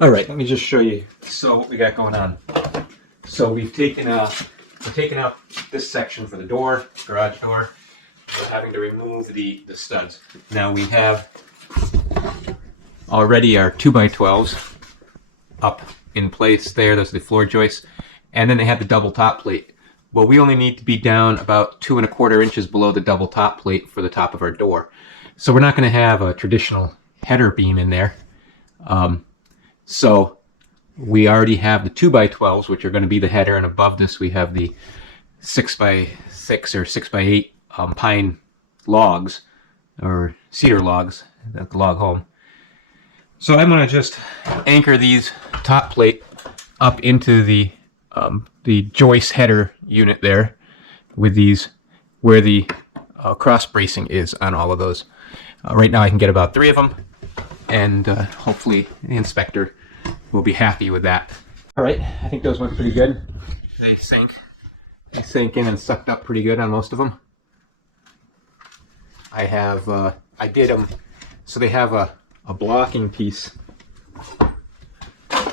All right, let me just show you. So what we got going on. So we're taking out this section for the door, garage door. We're having to remove the studs. Now we have already our 2x12s up in place there. Those are the floor joists. And then they have the double top plate. Well, we only need to be down about 2 1/4 inches below the double top plate for the top of our door. So we're not going to have a traditional header beam in there. So we already have the 2x12s, which are going to be the header, and above this we have the 6x6 or 6x8 pine logs, or cedar logs, at the log home. So I'm going to just anchor these top plate up into the joist header unit there, with these where the cross bracing is on all of those. Right now I can get about 3 of them, and hopefully the inspector will be happy with that. All right, I think those went pretty good. They sank in and sucked up pretty good on most of them. I did them so they have a blocking piece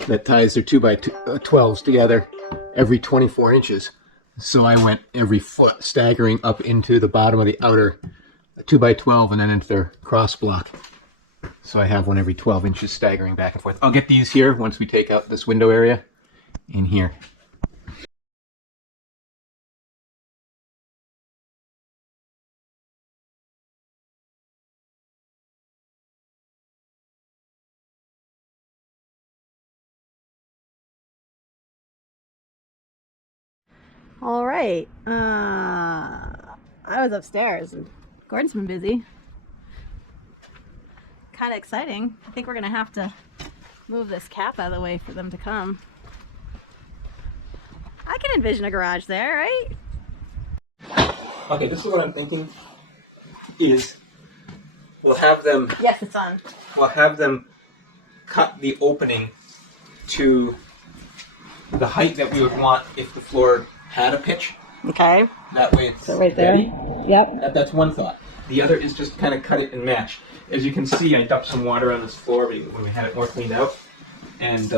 that ties their 2x12s together every 24 inches. So I went every foot staggering up into the bottom of the outer 2x12 and then into their cross block. So I have one every 12 inches staggering back and forth. I'll get these here once we take out this window area in here. All right. I was upstairs and Gordon's been busy. Kind of exciting. I think we're gonna have to move this cap out of the way for them to come. I can envision a garage there, right? Okay, this is what I'm thinking is we'll have them... Yes, it's on. We'll have them cut the opening to the height that we would want if the floor had a pitch. Okay. That way it's so right there. ready. Yep. That's one thought. The other is just kind of cut it and match. As you can see, I dumped some water on this floor when we had it more cleaned out. And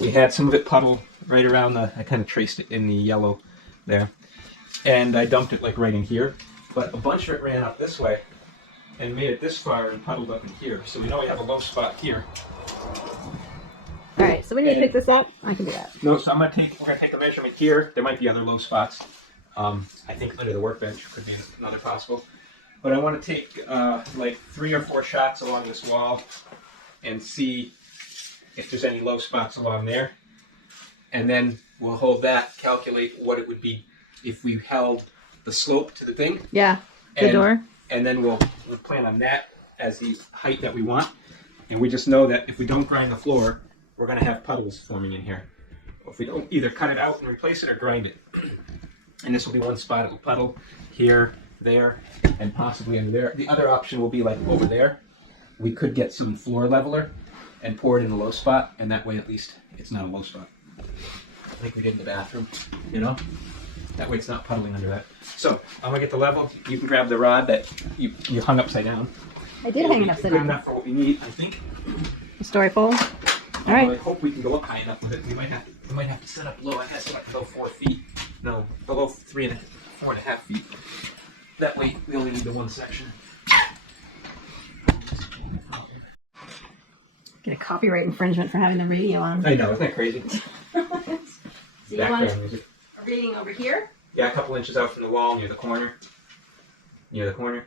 we had some of it puddle right around I kind of traced it in the yellow there. And I dumped it like right in here. But a bunch of it ran up this way and made it this far and puddled up in here. So we know we have a low spot here. All right, so we need to pick this up. I can do that. No, so we're gonna take a measurement here. There might be other low spots. I think under the workbench could be another possible. But I want to take like 3 or 4 shots along this wall and see if there's any low spots along there. And then we'll hold that, calculate what it would be if we held the slope to the thing. Yeah, the door. And then we'll plan on that as the height that we want. And we just know that if we don't grind the floor, we're going to have puddles forming in here. If we don't either cut it out and replace it or grind it. And this will be one spot. It will puddle here, there, and possibly under there. The other option will be like over there. We could get some floor leveler and pour it in a low spot, and that way at least it's not a low spot. Like we did in the bathroom, you know? That way it's not puddling under that. So I'm gonna get the level. You can grab the rod that you hung upside down. I did hang it upside down. Good down. enough for what we need, I think. The story pole. All right. I hope we can go up high enough with it. We might have to set up low. I had set up below 4 feet. No, below 4.5 feet. That way we only need the one section. Get a copyright infringement for having the radio on. I know, isn't that crazy? So you want music. a reading over here? Yeah, a couple inches out from the wall, near the corner. Near the corner.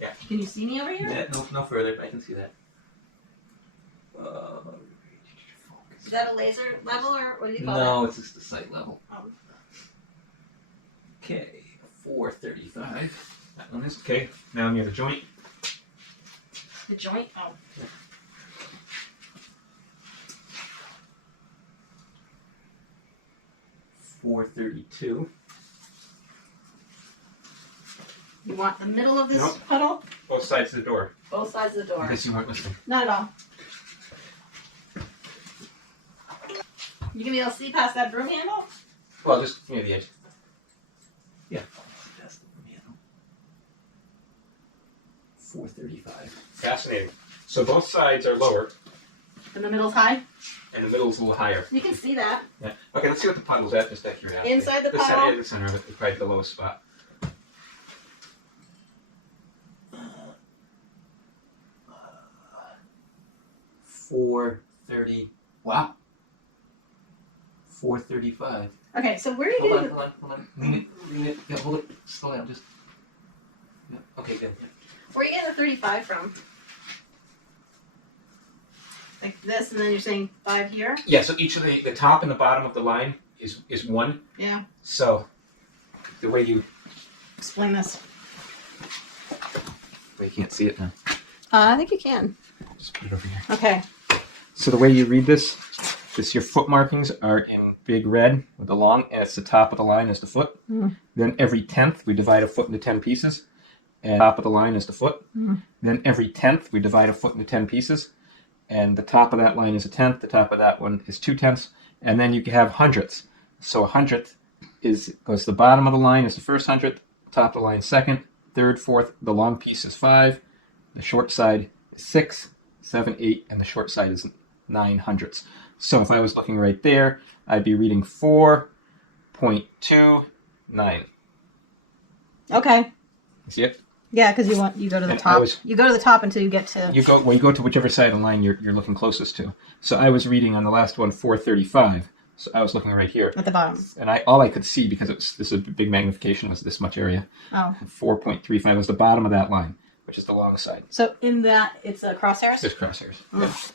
Yeah. Can you see me over here? Yeah, no further. I can see that. Is that a laser level or what do you call that? No, it's just the sight level. Okay, 435. That one is okay. Now near the joint. The joint? Oh. 432. You want the middle of this Nope. puddle? Both sides of the door. Both sides of the door. I guess you weren't listening. Not at all. You gonna be able to see past that broom handle? Well, just near the edge. Yeah. That's the handle. 435. Fascinating. So both sides are lower. And the middle's high? And the middle's a little higher. You can see that. Yeah. Okay, let's see what the puddle's at, just out of curiosity. Inside the center, puddle? yeah, the center of it is probably the lowest spot. 430. Wow. 435. Okay, so where are you Hold doing? on. Lean it. Yeah, hold it. Slow down, just. Yeah. Okay, good. Yeah. Where are you getting the 35 from? Like this, and then you're saying 5 here? Yeah, so each of the top and the bottom of the line is 1. Yeah. So the way you Explain this. you can't see it now. I think you can. Just put it over here. Okay. So the way you read this, your foot markings are in big red with the long, and it's the top of the line is the foot. Mm. Then every 10th we divide a foot into 10 pieces, and top of the line is the foot. Mm. Then every 10th we divide a foot into 10 pieces, and the top of that line is a 10th, the top of that one is 2/10, and then you can have hundredths. So a hundredth goes to the bottom of the line is the first hundredth, top of the line second, third, fourth, the long piece is 5, the short side is 6, 7, 8, and the short side is 9 hundredths. So if I was looking right there, I'd be reading 4.29. Okay. See it? Yeah, because you go to the And top. You go to the top until you get to. You go to whichever side of the line you're looking closest to. So I was reading on the last one 435. So I was looking right here. At the bottom. And all I could see, because this is a big magnification, was this much area. Oh. 4.35 was the bottom of that line, which is the long side. So in that, it's a crosshairs? There's crosshairs.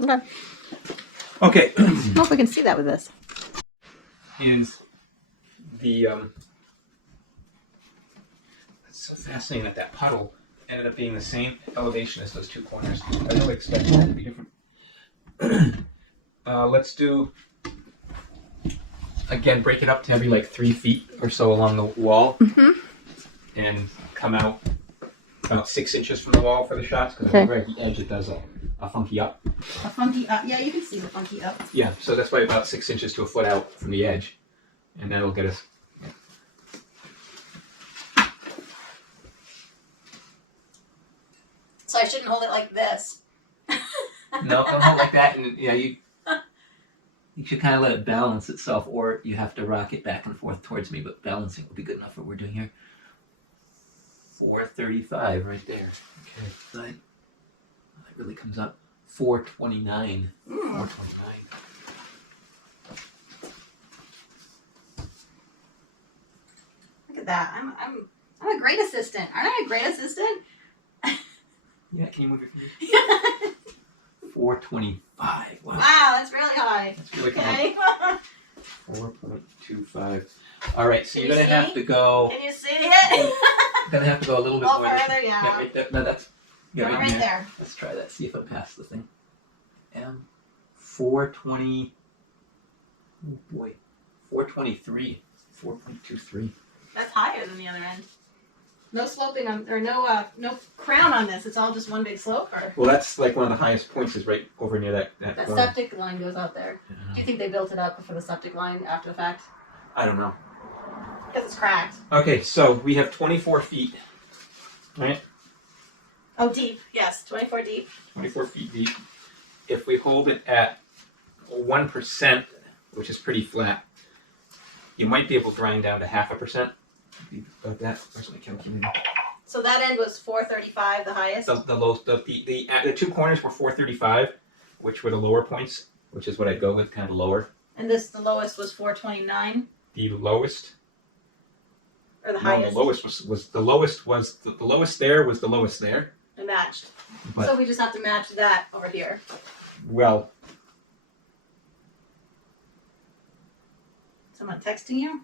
Okay. Okay. I hope we can see that with this. Is the it's so fascinating that puddle ended up being the same elevation as those two corners. I really expected that to be different. Let's do, again, break it up to every like 3 feet or so along the wall, and come out about 6 inches from the wall for the shots, because right at the edge it does a funky up. A funky up. Yeah, you can see the funky up. Yeah, so that's why about 6 inches to a foot out from the edge, and that'll get us. So I shouldn't hold it like this. No, don't hold like that, and yeah, you should kind of let it balance itself, or you have to rock it back and forth towards me, but balancing will be good enough for what we're doing here. 435 right there. Okay, that really comes up. 429. 429. Look at that. I'm a great assistant. Aren't I a great assistant? Yeah, can you move your fingers? 425. Wow. Wow, that's really high. That's really Okay. 4.25. All right, so Can you're you gonna have see? to go. Can you see it? Gonna have to go a little bit Oh, more. further, yeah. Right there. No, that's. Yeah, Right there. Let's try that. See if I pass the thing. 420. Oh boy, 423. 4.23. That's higher than the other end. No sloping on, or no crown on this. It's all just one big slope, or Well, that's like one of the highest points is right over near that that corner. septic line goes out there. Do you think they built it up for the septic line after the fact? I don't know. Because it's cracked. Okay, so we have 24 feet, right? Oh, deep. Yes, 24 deep. 24 feet deep. If we hold it at 1%, which is pretty flat, you might be able to grind down to 0.5%. About that. Where's my calculator? So that end was 435, the highest. The two corners were 435, which were the lower points, which is what I'd go with, kind of lower. And the lowest was 429, The lowest. or the No, highest. the lowest was the lowest there was the lowest there. It matched. But, So we just have to match that over here. well, Someone texting you?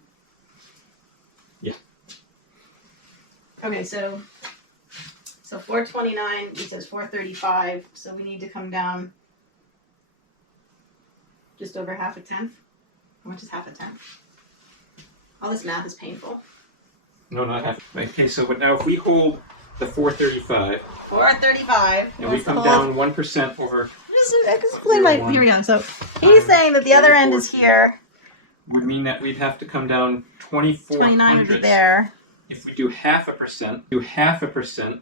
Yeah. Okay, so 429, he says 435, so we need to come down just over 1/2 tenth. How much is 1/2 tenth? All this math is painful. no, not half. Okay, so but now if we hold the 435 435. and we come down 1% over, Just explain my. Here we go. So he's saying that the other end is here. would mean that we'd have to come down 24 29 would be there. If we do 0.5%,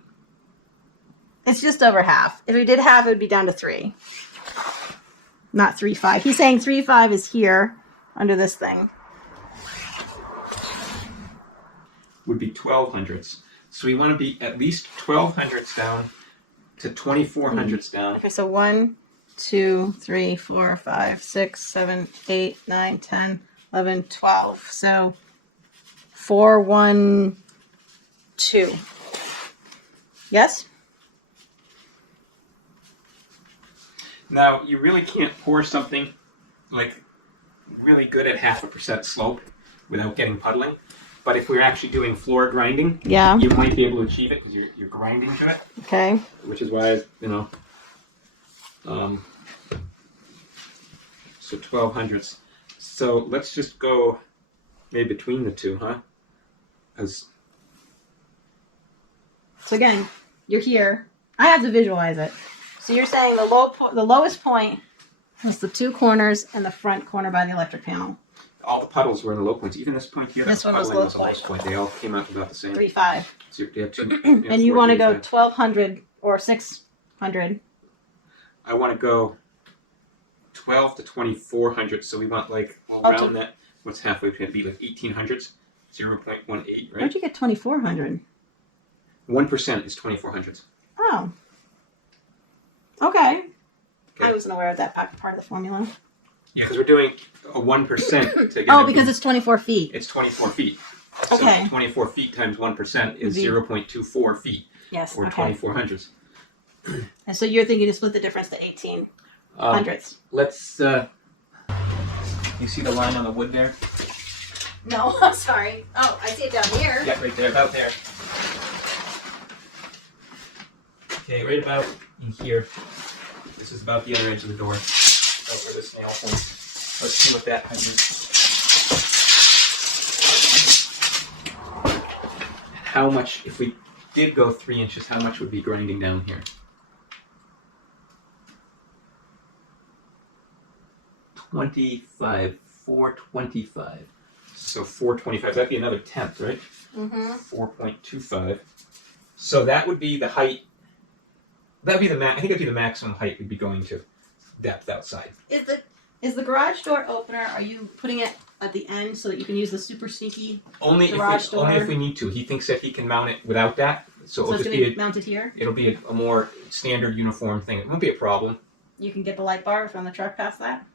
It's just over half. If we did half, it would be down to 3. not 3.5. He's saying 3.5 is here under this thing. Would be 12 hundredths. So we want to be at least 12 hundredths down to 24 hundredths down. Okay, so 1, 2, 3, 4, 5, 6, 7, 8, 9, 10, 11, 12. So 4, 1, 2. Yes? Now, you really can't pour something like really good at 0.5% slope without getting puddling. But if we're actually doing floor grinding, Yeah. you might be able to achieve it because you're grinding to it. Okay. Which is why, you know, so 12 hundredths. So let's just go maybe between the two, huh? So again, you're here. I have to visualize it. So you're saying the lowest point was the two corners and the front corner by the electric panel. All the puddles were in the low points. Even this point here, This one was puddling low the lowest point. They all came out about the same. 3.5. So you have two, And you want to go 1,200 or 600. I want to go 12 to 2400. So we want like around that. What's halfway between? It'd be like 1800s, 0.18, right? Where'd you get 2,400? 1% is 2400s. Oh. Okay. I wasn't aware of that part of the formula. Yeah, because we're doing a 1% to get Oh, because it's 24 feet. It's 24 feet. Okay. So 24 feet times 1% is 0.24 feet. Yes. Or 2400s. And so you're thinking to split the difference to 18 hundredths. Let's, you see the line on the wood there? No, I'm sorry. Oh, I see it down here. Yeah, right there, about there. Okay, right about in here. This is about the other edge of the door. That's where this nail points. Let's see what that means. How much, if we did go 3 inches, how much would be grinding down here? 25, 425. So 425, that'd be another tenth, right? Mm-hmm. 4.25. So that would be the height. That'd be the I think it'd be the maximum height we'd be going to depth outside. Is the garage door opener? Are you putting it at the end so that you can use the super sneaky Only garage door? Only if we need to. He thinks that he can mount it without that. So it'll it's just going to be be mounted here. It'll be a more standard uniform thing. It won't be a problem. You can get the light bar from the truck past that.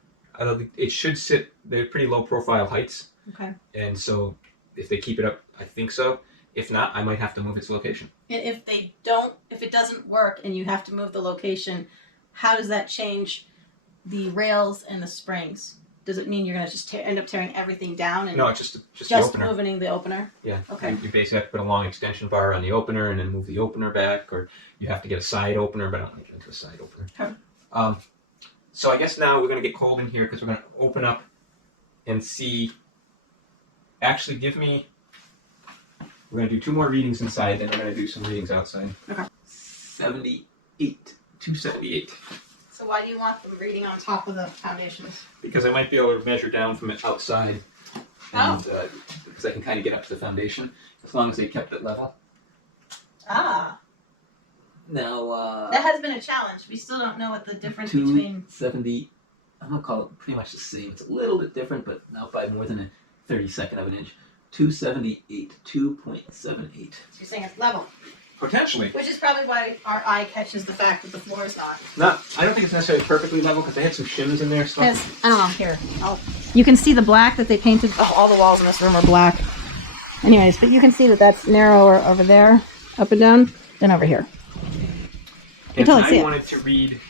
It should sit. They're pretty low profile heights. Okay. And so if they keep it up, I think so. If not, I might have to move its location. And if it doesn't work and you have to move the location, how does that change the rails and the springs? Does it mean you're going to just end up tearing everything down? And No, it's just the opener. moving the opener? Yeah. Okay. You basically have to put a long extension bar on the opener and then move the opener back, or you have to get a side opener, but I don't want to get into a side opener. Okay. So I guess now we're going to get cold in here because we're going to open up and see. Actually, we're going to do 2 more readings inside, then we're going to do some readings outside. Okay. 278. So why do you want them reading on top of the foundations? Because I might be able to measure down from it outside. And, because I can kind of get up to the foundation, as long as they kept it level. Ah. Now, that has been a challenge. We still don't know what the difference between... 270, I'm going to call it pretty much the same. It's a little bit different, but not by more than a 32nd of an inch. 278, 2.78. So you're saying it's level. Potentially. Which is probably why our eye catches the fact that the floor is not. I don't think it's necessarily perfectly level because they had some shims in there. So. I don't know, here. You can see the black that they painted. Oh, all the walls in this room are black. Anyways, but you can see that that's narrower over there, up and down, than over here. And I wanted to read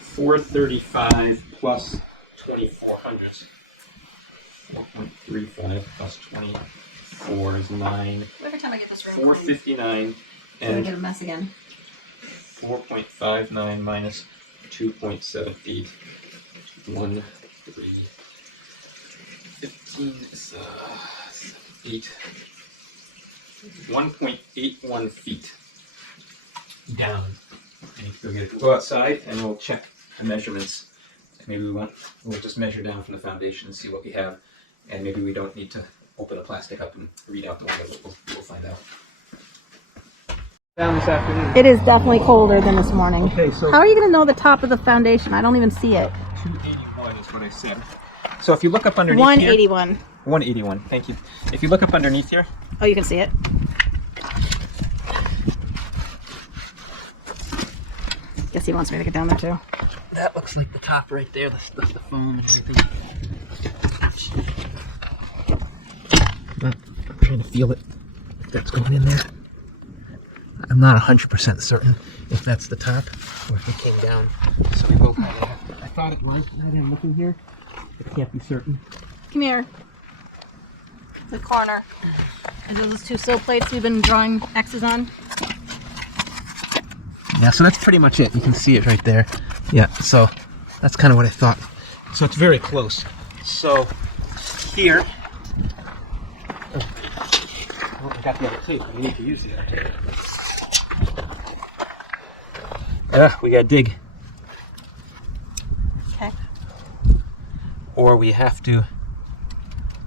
435 plus 2400. 4.35 plus 24 is 9. Every time I get this room 459 and get a mess again. 4.59 minus 2.78. 1, 3, 15 is 8. 1.81 feet down. And we're going to go outside and we'll check the measurements. Maybe we'll just measure down from the foundation and see what we have. And maybe we don't need to open the plastic up and read out the one that we'll find out. Down this afternoon. It is definitely colder than this morning. Okay, so how are you going to know the top of the foundation? I don't even see it. 281. That's what I said. So if you look up underneath 181. here, 181. Thank you. If you look up underneath here, Oh, you can see it. Guess he wants me to get down there too. that looks like the top right there. The foam and everything. I'm trying to feel it. If that's going in there. I'm not 100% certain if that's the top or if it came down. So we will probably have to. I thought it was. Now that I'm looking here, I can't be certain. Come here. The corner. Are those two sill plates we've been drawing X's on? Yeah, so that's pretty much it. You can see it right there. Yeah, so that's kind of what I thought. So it's very close. So here, oh, I got the other tape. We need to use it. Yeah, we gotta dig. Okay. Or we have to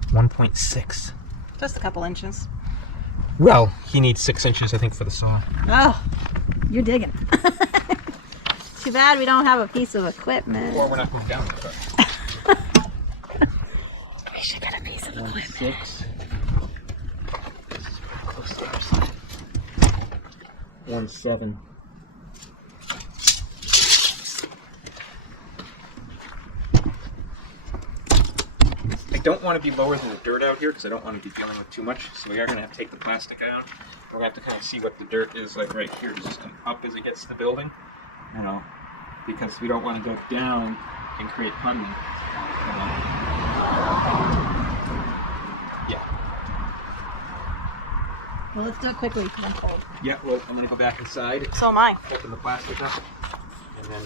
1.6. Just a couple inches. Well, he needs 6 inches, I think, for the saw. Oh, you're digging. Too bad we don't have a piece of equipment. Or we're not going down with it. We should get a piece of equipment. 1.6. Close to our side. 1.7. I don't want to be lower than the dirt out here because I don't want to be dealing with too much. So we are going to have to take the plastic out. We're going to have to kind of see what the dirt is like right here. Does this come up as it gets to the building? You know, because we don't want to go down and create ponding. Yeah. Well, let's do it quickly because I'm cold. Yeah, well, I'm going to go back inside, So am I. open the plastic up, and then...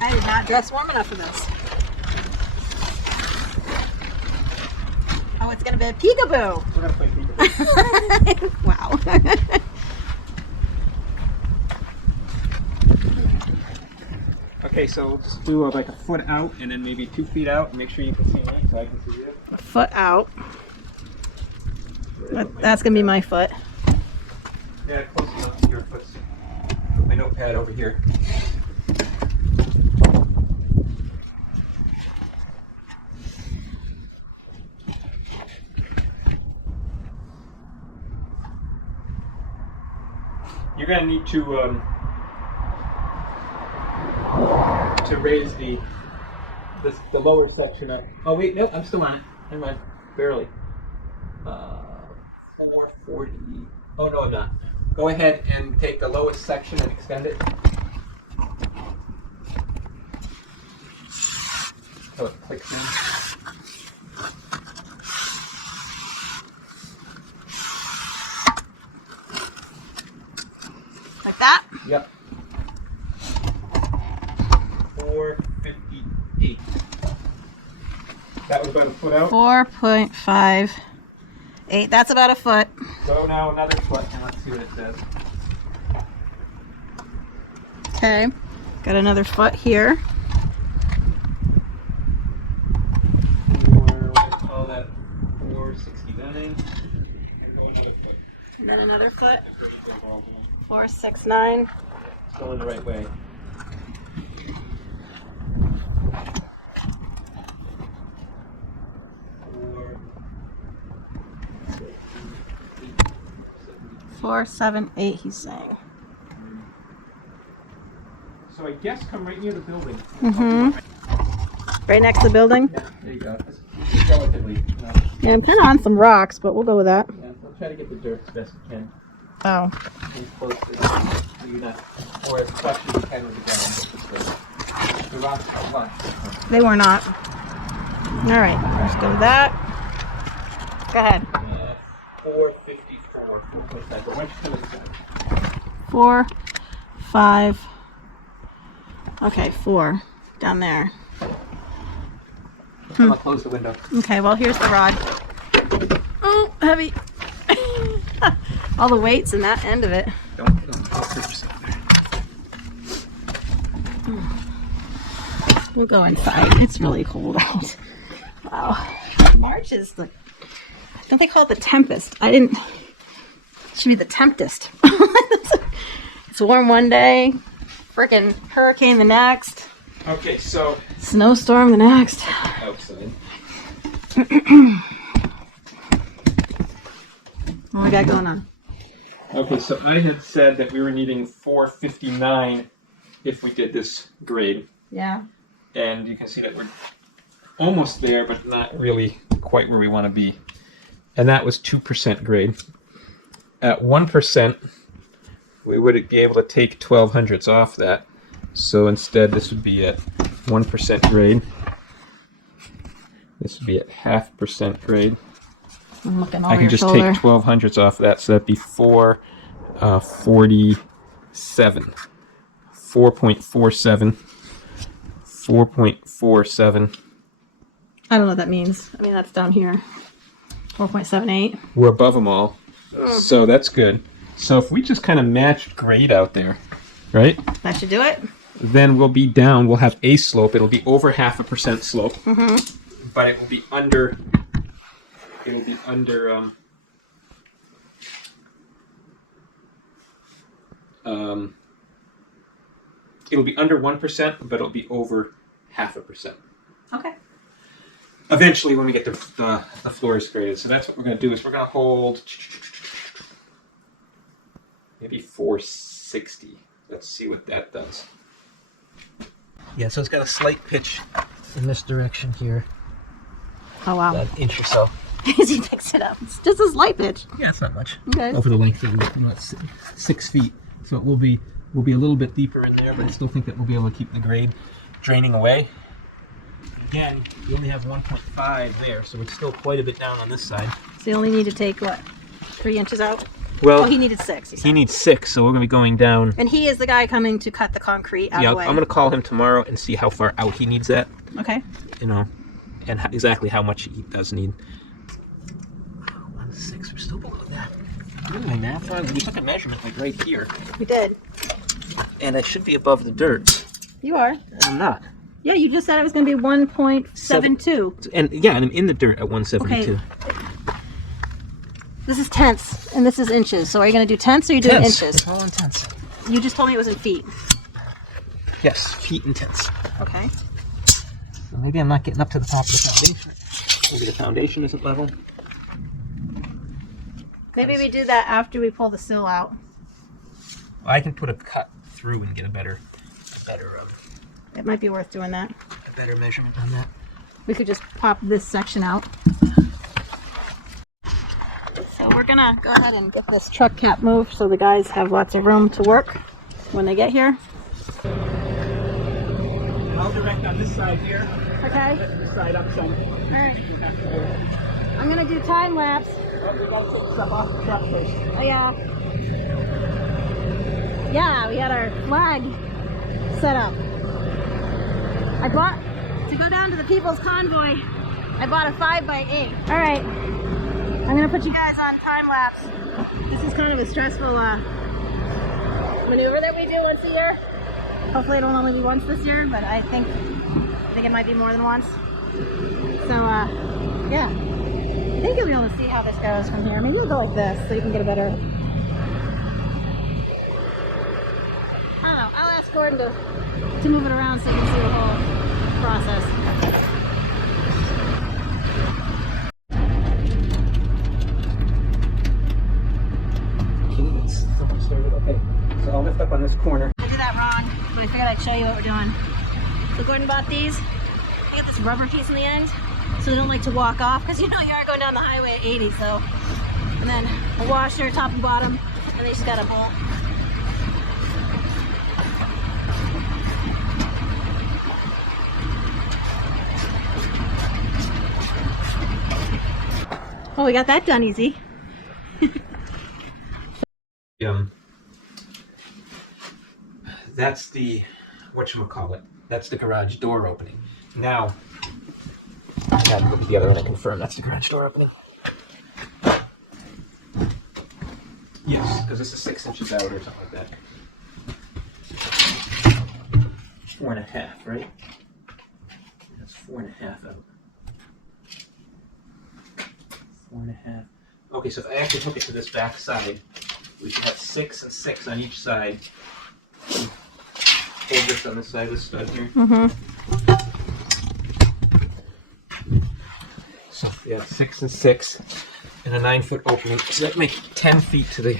I did not dress warm enough for this. Oh, it's going to be a peekaboo. We're going to play peekaboo. Wow. Okay, so we'll just do like a foot out and then maybe 2 feet out. Make sure you can see me so I can see you. A foot out. That's going to be my foot. Yeah, close enough to your foot. Put my notepad over here. You're going to need to raise the lower section up. Oh wait, no, I'm still on it. Never mind, barely. 440. Oh no, I'm not. Go ahead and take the lowest section and extend it. So it clicks in. Like that? Yep. 458. That was about a foot out. 4.58. That's about a foot. So now another foot, and let's see what it says. Okay. Got another foot here. We're going to call that 469. And go another foot. And then another foot. 469. Going the right way. Four, 7, 8, he's saying. So I guess come right near the building. Mm-hmm. Right next to the building? Yeah, there you go. It's relatively. Yeah, I'm kind of on some rocks, but we'll go with that. Yeah, I'll try to get the dirt as best we can. Oh. As close to you not, or as close as you can with the ground. The rocks are what? They were not. All right, let's go with that. Go ahead. 454. 4.5. But once you come inside. 4, 5. Okay, 4 down there. I'm gonna close the window. Okay, well, here's the rod. Oh, heavy. All the weights in that end of it. Don't hurt yourself there. We'll go inside. It's really cold out. Wow. March is the... Don't they call it the tempest? I didn't... It should be the temptest. It's It's warm one day, freaking hurricane the next, Okay, so snowstorm the next. outside. What we got going on? Okay, so I had said that we were needing 459 if we did this grade. Yeah. And you can see that we're almost there, but not really quite where we want to be. And that was 2% grade. At 1%, we would be able to take 1200ths off that. So instead, this would be at 1% grade. This would be at 0.5% grade. I'm looking over I can your just shoulder. take 1200ths off that, so that'd be 4.47. 4.47. 4.47. I don't know what that means. I mean, that's down here. 4.78. We're above them all, so that's good. So if we just kind of match grade out there, right? That should do it. Then we'll be down. We'll have a slope. It'll be over 0.5% slope, but it will be under. It'll be under. It'll be under 1%, but it'll be over 0.5%. Okay. Eventually, when we get the floors graded, so that's what we're going to do. Is we're going to hold maybe 460. Let's see what that does. Yeah, so it's got a slight pitch in this direction here, Oh, wow. about an inch or so. He picks it up. It's just a slight pitch. Yeah, it's not much. Okay. Over the length of it's 6 feet, so it will be a little bit deeper in there, but I still think that we'll be able to keep the grade draining away. Again, you only have 1.5 there, so it's still quite a bit down on this side. So you only need to take, what, 3 inches out? Well, Oh, he needed 6. he needs 6, so we're going to be going down. And he is the guy coming to cut the concrete out Yeah, of the way. I'm going to call him tomorrow and see how far out he needs that, Okay. and exactly how much he does need. 1 to 6, we're still below that. Doing my math wrong? We took a measurement like right here, We did. and I should be above the dirt. You are. I'm not. Yeah, you just said it was going to be 1.72. And yeah, and I'm in the dirt at 172. Okay. This is tenths, and this is inches. So are you going to do tenths or are you doing inches? It's all in tenths. You just told me it was in feet. Yes, feet and tenths. Okay. So maybe I'm not getting up to the top of the foundation. Maybe the foundation isn't level. Maybe we do that after we pull the sill out. I can put a cut through and get a better It might be worth doing that. measurement on that. We could just pop this section out. So we're gonna go ahead and get this truck cap moved so the guys have lots of room to work when they get here. I'll direct on this side here. Okay. This side up some. Alright. I'm gonna do time lapse. We gotta take stuff off the truck first. Oh yeah. Yeah, we had our flag set up. I bought, to go down to the People's Convoy, I bought a 5x8. Alright, I'm gonna put you guys on time lapse. This is kind of a stressful maneuver that we do once a year. Hopefully it'll only be once this year, but I think it might be more than once. So yeah, I think you'll be able to see how this goes from here. Maybe you'll go like this so you can get a better... I don't know, I'll ask Gordon to move it around so you can see the whole process. Okay, so I'll lift up on this corner. I did that wrong, but I figured I'd show you what we're doing. So Gordon bought these. I got this rubber piece in the end, so they don't like to walk off, because you know you aren't going down the highway at 80, so. And then a washer, top and bottom, and they just got a bolt. Oh, we got that done easy. That's the whatchamacallit. That's the garage door opening. Now, I gotta look at the other one and confirm that's the garage door opening. Yes, because this is 6 inches out or something like that. 4.5, right? That's 4.5 out. 4.5. Okay, so if I actually hook it to this back side, we should have 6 and 6 on each side. Hold this on the side of the stud here. So we have 6 and 6 and a 9-foot opening. So that makes 10 feet to the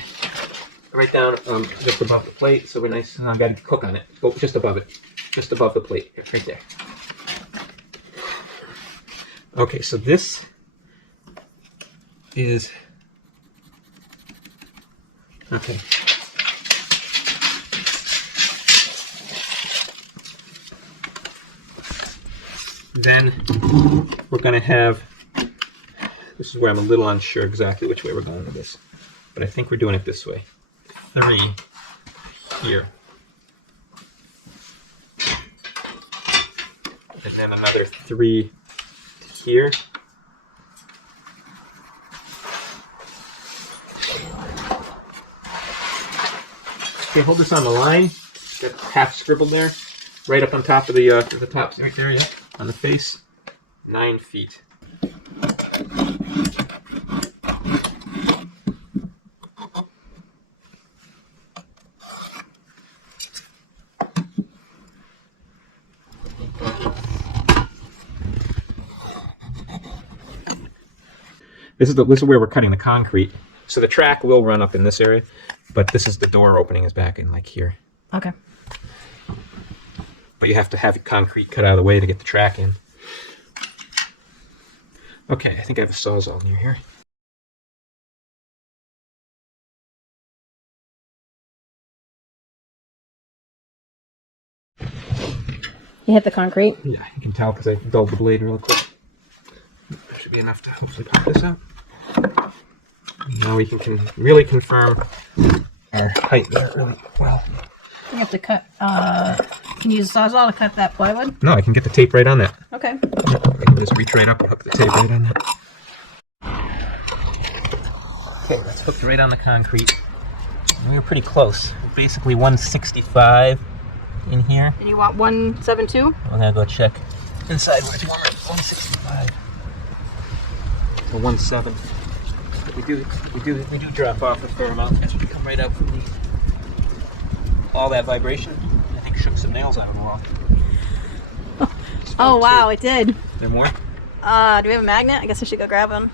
right down just above the plate. So we're nice. I got to cook on it. Go just above it, just above the plate, right there. Okay, so this is okay. Then we're going to have, this is where I'm a little unsure exactly which way we're going with this, but I think we're doing it this way. 3 here. And then another 3 here. Okay, hold this on the line. Got half scribbled there. Right up on top of the top, right there, yeah. On the face, 9 feet. This is where we're cutting the concrete. So the track will run up in this area, but this is the door opening is back in like here. Okay. But you have to have concrete cut out of the way to get the track in. Okay, I think I have a sawzall near here. You hit the concrete? Yeah, you can tell because I dulled the blade real quick. There should be enough to hopefully pop this out. Now we can really confirm our height there really well. You have to cut, can you use a sawzall to cut that plywood? No, I can get the tape right on that. Okay. I can just reach right up and hook the tape right on that. Okay, that's hooked right on the concrete. We were pretty close. Basically 165 in here. And you want 172? I'm gonna go check inside where it's warmer. 165. So 17. But we do drop off a fair amount as we come right out from the all that vibration. I think shook some nails out of the wall. Oh wow, it did. There more? Do we have a magnet? I guess I should go grab one.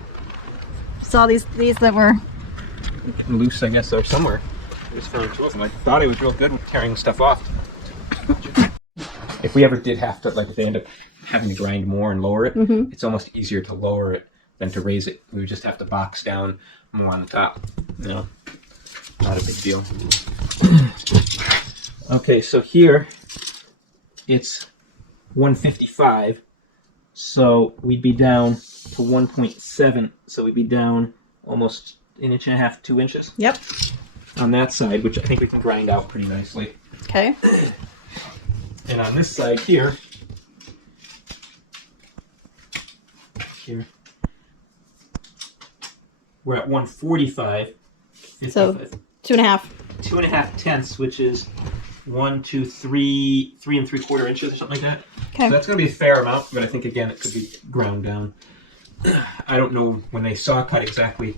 Saw these that were Loose, I guess, or somewhere. I just found 2 of them. I thought it was real good with tearing stuff off. If we ever did have to, like if they end up having to grind more and lower it, it's almost easier to lower it than to raise it. We would just have to box down more on the top. You know, not a big deal. Okay, so here it's 155, so we'd be down to 1.7, so we'd be down almost 1.5 inches, 2 inches. Yep. On that side, which I think we can grind out pretty nicely. Okay. And on this side here, we're at 145. So 2.5. 2.5 tenths, which is 1, 2, 3, 3 3/4 inches or something like that. Okay. So that's going to be a fair amount, but I think again it could be ground down. I don't know when they saw cut exactly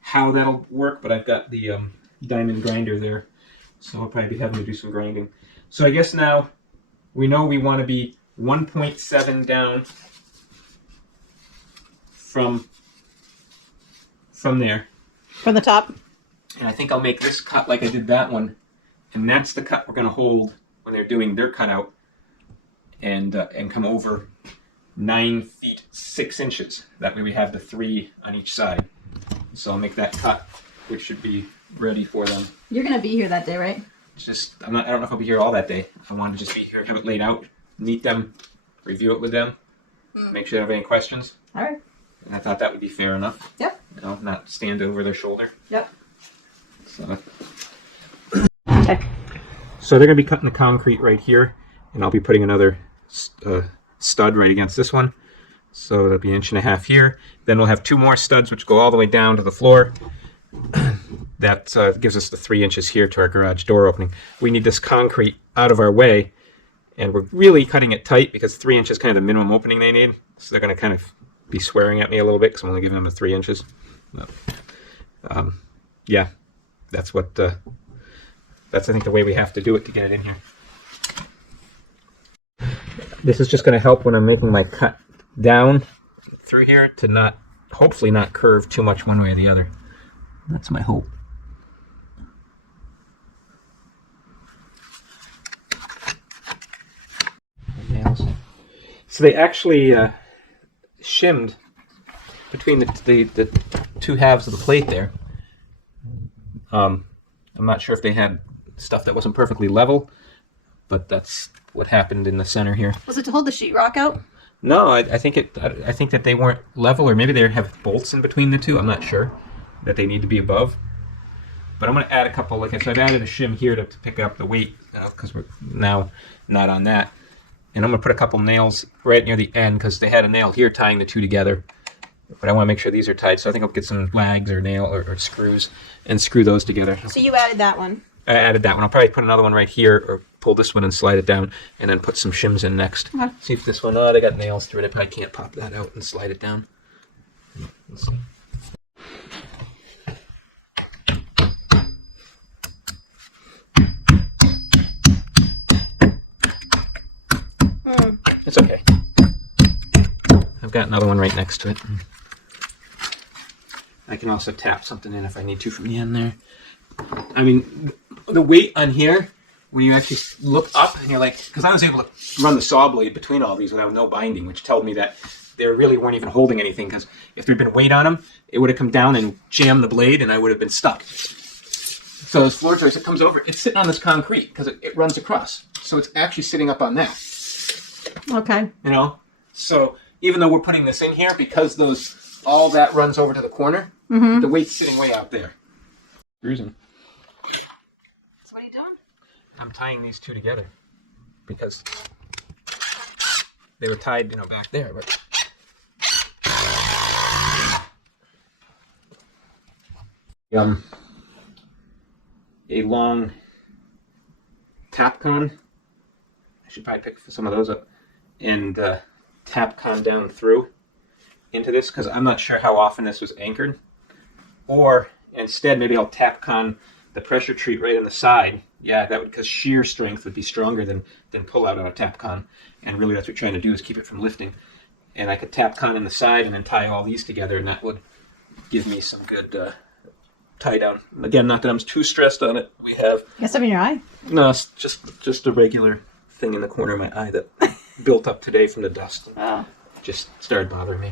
how that'll work, but I've got the diamond grinder there, so I'll probably be having to do some grinding. So I guess now we know we want to be 1.7 down from there. From the top? And I think I'll make this cut like I did that one. And that's the cut we're going to hold when they're doing their cutout. And come over 9 feet 6 inches. That way we have the 3 on each side. So I'll make that cut, which should be ready for them. You're going to be here that day, right? It's just, I don't know if I'll be here all that day. I wanted to just be here, have it laid out, meet them, review it with them, make sure they have any questions. All right. And I thought that would be fair enough. Yep. You know, not stand over their shoulder. Yep. So, Okay. so they're going to be cutting the concrete right here, and I'll be putting another stud right against this one. So it'll be 1.5 inches here. Then we'll have 2 more studs which go all the way down to the floor. That gives us the 3 inches here to our garage door opening. We need this concrete out of our way, and we're really cutting it tight because 3 inches is kind of the minimum opening they need. So they're going to kind of be swearing at me a little bit because I'm only giving them the 3 inches. But, yeah, that's what that's I think the way we have to do it to get it in here. This is just going to help when I'm making my cut down through here to not, hopefully not curve too much one way or the other. That's my hope. Nails. So they actually shimmed between the two halves of the plate there. I'm not sure if they had stuff that wasn't perfectly level, but that's what happened in the center here. Was it to hold the sheetrock out? No, I think that they weren't level, or maybe they have bolts in between the two. I'm not sure that they need to be above. But I'm going to add a couple, like I said, I've added a shim here to pick up the weight, because we're now not on that. And I'm going to put a couple nails right near the end, because they had a nail here tying the two together. But I want to make sure these are tight, so I think I'll get some lags or nail or screws and screw those together. So you added that one. I added that one. I'll probably put another one right here, or pull this one and slide it down, and then put some shims in next. Okay. See if this one, oh, they got nails through it. I probably can't pop that out and slide it down. Let's see. It's okay. I've got another one right next to it. I can also tap something in if I need to from the end there. I mean, the weight on here, when you actually look up, and you're like, because I was able to run the saw blade between all these without no binding, which told me that they really weren't even holding anything, because if there'd been weight on them, it would have come down and jammed the blade, and I would have been stuck. So this floor joist, it comes over, it's sitting on this concrete, because it runs across. So it's actually sitting up on that. Okay. You know? So even though we're putting this in here, because all that runs over to the corner, the weight's sitting way out there. Cruising. So what are you doing? I'm tying these two together because they were tied, back there. But a long Tapcon. I should probably pick some of those up and Tapcon down through into this, because I'm not sure how often this was anchored. Or instead, maybe I'll Tapcon the pressure treat right on the side. Yeah, that would, because shear strength would be stronger than pull out on a Tapcon. And really, that's what we're trying to do, is keep it from lifting. And I could Tapcon in the side and then tie all these together, and that would give me some good tie down. Again, not that I'm too stressed on it. We have. You got something in your eye? No, it's just a regular thing in the corner of my eye that built up today from the dust. Oh. Just started bothering me.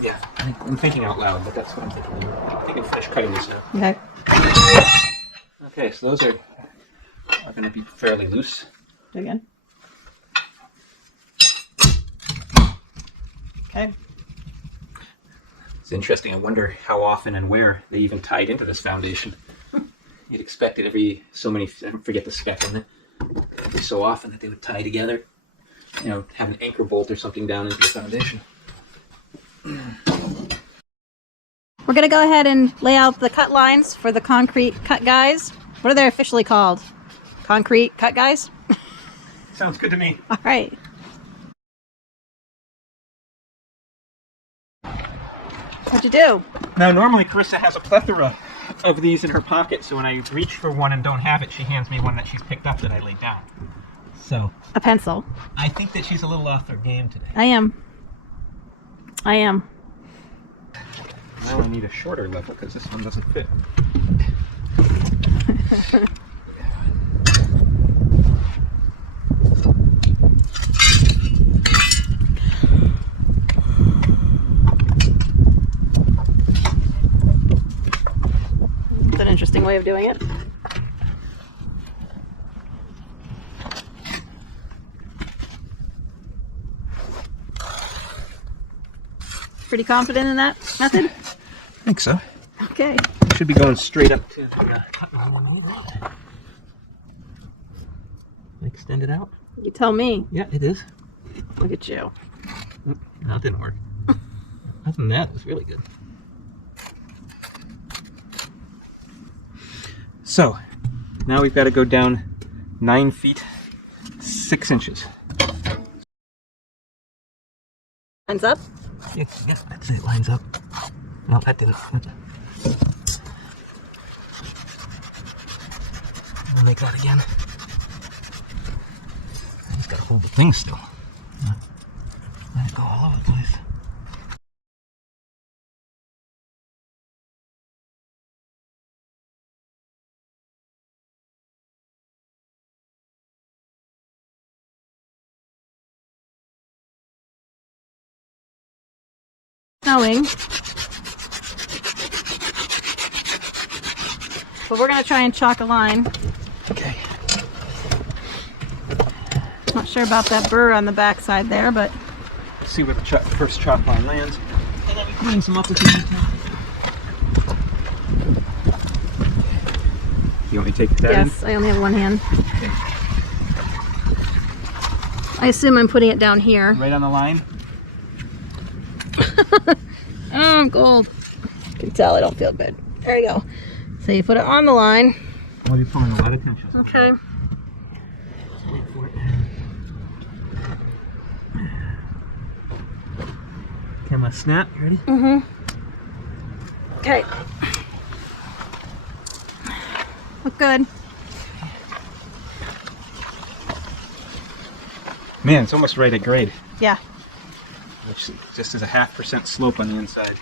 Yeah, I'm thinking out loud, but that's what I'm thinking. I can finish cutting this now. Okay. Okay, so those are going to be fairly loose. Do it again. Okay. It's interesting. I wonder how often and where they even tied into this foundation. You'd expect it every so many, I forget the spec on it, every so often that they would tie together. Have an anchor bolt or something down into the foundation. We're going to go ahead and lay out the cut lines for the concrete cut guys. What are they officially called? Concrete cut guys? Sounds good to me. All right. What'd you do? Now, normally Karissa has a plethora of these in her pocket, so when I reach for one and don't have it, she hands me one that she's picked up that I laid down. So A pencil. I think that she's a little off her game today. I am. Now I need a shorter level because this one doesn't fit. It's an interesting way of doing it. Pretty confident in that method? I think so. Okay. Should be going straight up to extend it out. You tell me. Yeah, it is. Look at you. No, it didn't work. Other than that, it was really good. So, now we've got to go down 9 feet 6 inches. Hands up. Yeah, that's it. Lines up. No, that didn't. I'll make that again. I just gotta hold the thing still. Let it go all over the place. Snowing. But we're gonna try and chalk a line. Okay. Not sure about that burr on the back side there, but See where the first chalk line lands. And then we clean some up if we need to. You want me to take that in? yes, I only have one hand. I assume I'm putting it down here. Right on the line? Oh, I'm cold. You can tell I don't feel good. There you go. So you put it on the line. I'll be pulling a lot of tension. Okay. Wait for it. Camera snap, you ready? Mm-hmm. Okay. Look good. Man, it's almost right at grade. Yeah. Which just is a 0.5% slope on the inside.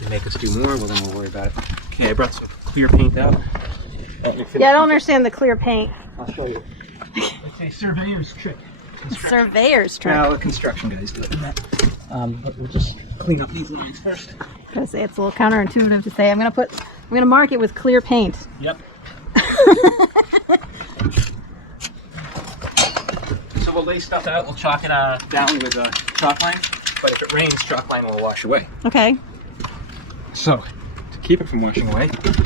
They make us do more, well then we'll worry about it. Okay, I brought some clear paint out. Yeah, I don't understand the clear paint. I'll show you. It's a surveyor's trick. Surveyor's trick. Well, the construction guys do that. But we'll just clean up these lines first. I was gonna say it's a little counterintuitive to say I'm gonna mark it with clear paint. Yep. So we'll lay stuff out, we'll chalk it down with a chalk line, but if it rains, chalk line will wash away. Okay. So, to keep it from washing away, this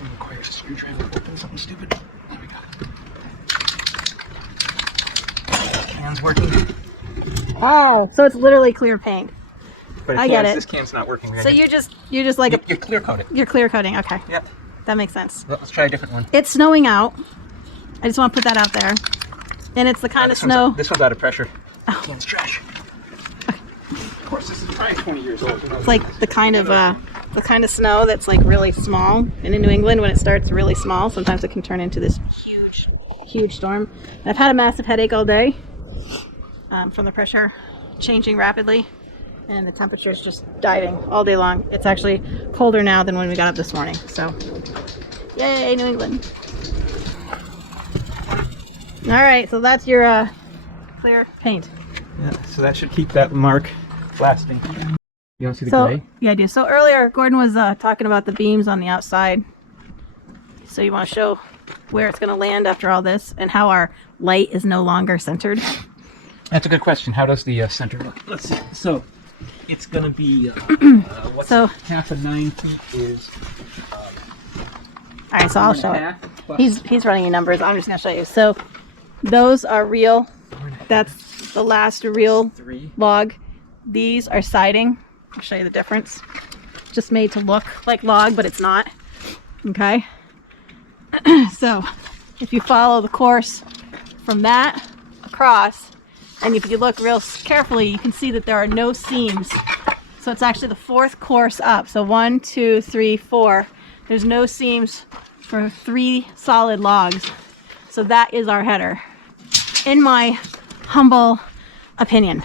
one requires a screwdriver to open something stupid. There we go. Can's working. Oh, so it's literally clear paint. But I get it. This can's not working. So you're just like You're clear coated. you're clear coating. Okay, Yep. that makes sense. Let's try a different one. It's snowing out. I just want to put that out there. And it's the kind of snow. This one's out of pressure. Can's trash. Of course, this is probably 20 years old. It's like the kind of snow that's like really small. And in New England, when it starts really small, sometimes it can turn into this huge storm. And I've had a massive headache all day from the pressure changing rapidly, and the temperature is just diving all day long. It's actually colder now than when we got up this morning. So, yay, New England! All right, so that's your clear paint. Yeah, so that should keep that mark lasting. You want to see the gray? Yeah, I do. So earlier, Gordon was talking about the beams on the outside. So you want to show where it's going to land after all this and how our light is no longer centered? That's a good question. How does the center look? Let's see. So it's going to be what's So- half of 9 feet is. All right, so I'll show it. He's running your numbers. I'm just going to show you. So those are real. That's the last real 3. log. These are siding. I'll show you the difference. Just made to look like log, but it's not. Okay. So if you follow the course from that across, and if you look real carefully, you can see that there are no seams. So it's actually the 4th course up. So 1, 2, 3, 4. There's no seams for 3 solid logs. So that is our header, in my humble opinion.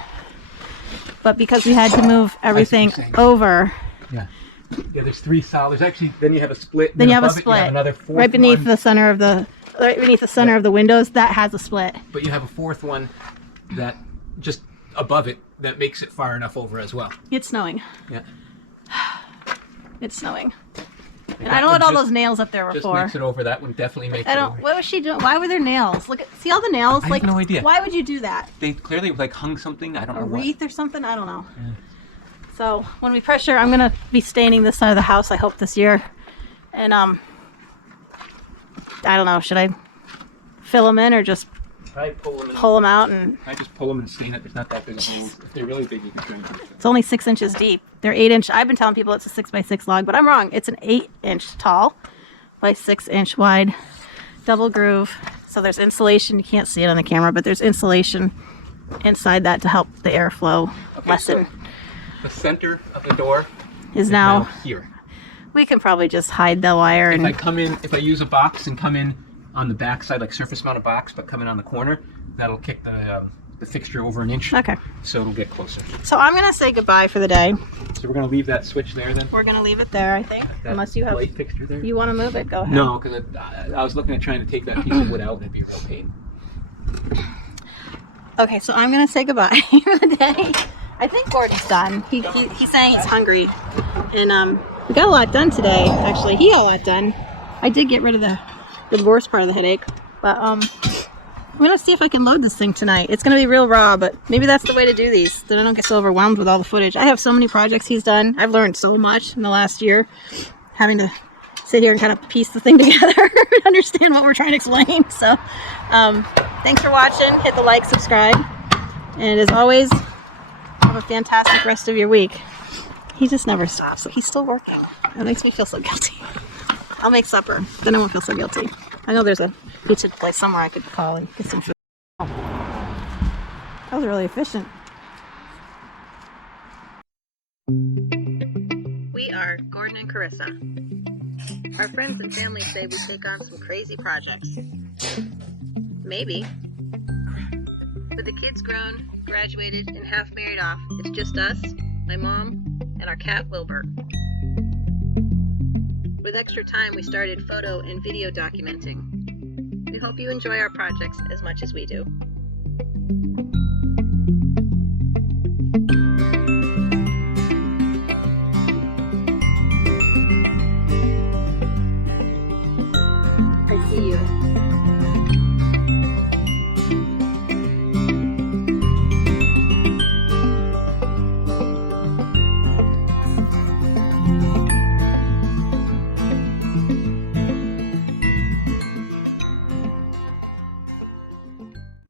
But because we had to move everything over, Yeah. Yeah, there's 3 solids. There's actually, then you have a split. then you have a above it, split you have another 4th right beneath one, the center of the of the windows. That has a split. But you have a 4th one that just above it that makes it far enough over as well. It's snowing. Yeah. It's snowing. And I don't know what all those nails up there were Just for. makes it over. That one definitely makes I it don't. over. What was she doing? Why were there nails? Look at, see all the nails? I Like, have no idea. Why would you do that? They clearly like hung something. I don't A know what. wreath or something? I don't know. Yeah. So when we pressure, I'm gonna be staining this side of the house. I hope this year. And I don't know. Should I fill them in or just I pull them. pull them out? And I just pull them and stain it. There's not that big of holes. If they're really big, you can trim them. it's only 6 inches deep. They're 8-inch. I've been telling people it's a 6x6 log, but I'm wrong. It's an 8-inch tall by 6-inch wide double groove. So there's insulation. You can't see it on the camera, but there's insulation inside that to help the airflow lessen. The center of the door Is now here. We can probably just hide the wire If I and come in, if I use a box and come in on the back side, like surface mounted box, but come in on the corner, that'll kick the fixture over an inch. okay. So it'll get closer. So I'm gonna say goodbye for the day. So we're gonna leave that switch there then. We're gonna leave it there, I think, That unless you have light fixture there. you want to move it. Go ahead. No, because I was looking at trying to take that piece of wood out. That'd be a real pain. Okay, so I'm gonna say goodbye for the day. I think Gordon's done. He's saying he's hungry, and we got a lot done today. Actually, he got a lot done. I did get rid of the worst part of the headache, but I'm gonna see if I can load this thing tonight. It's gonna be real raw, but maybe that's the way to do these. Then I don't get so overwhelmed with all the footage. I have so many projects he's done. I've learned so much in the last year, having to sit here and kind of piece the thing together and understand what we're trying to explain. So, thanks for watching. Hit the like, subscribe, and as always, have a fantastic rest of your week. He just never stops. He's still working. It makes me feel so guilty. I'll make supper. Then I won't feel so guilty. I know there's a pizza place somewhere I could call and get some food. That was really efficient. We are Gordon and Karissa. Our friends and family say we take on some crazy projects. Maybe. With the kids grown, graduated, and half married off, it's just us, my mom, and our cat Wilbur. With extra time, we started photo and video documenting. We hope you enjoy our projects as much as we do.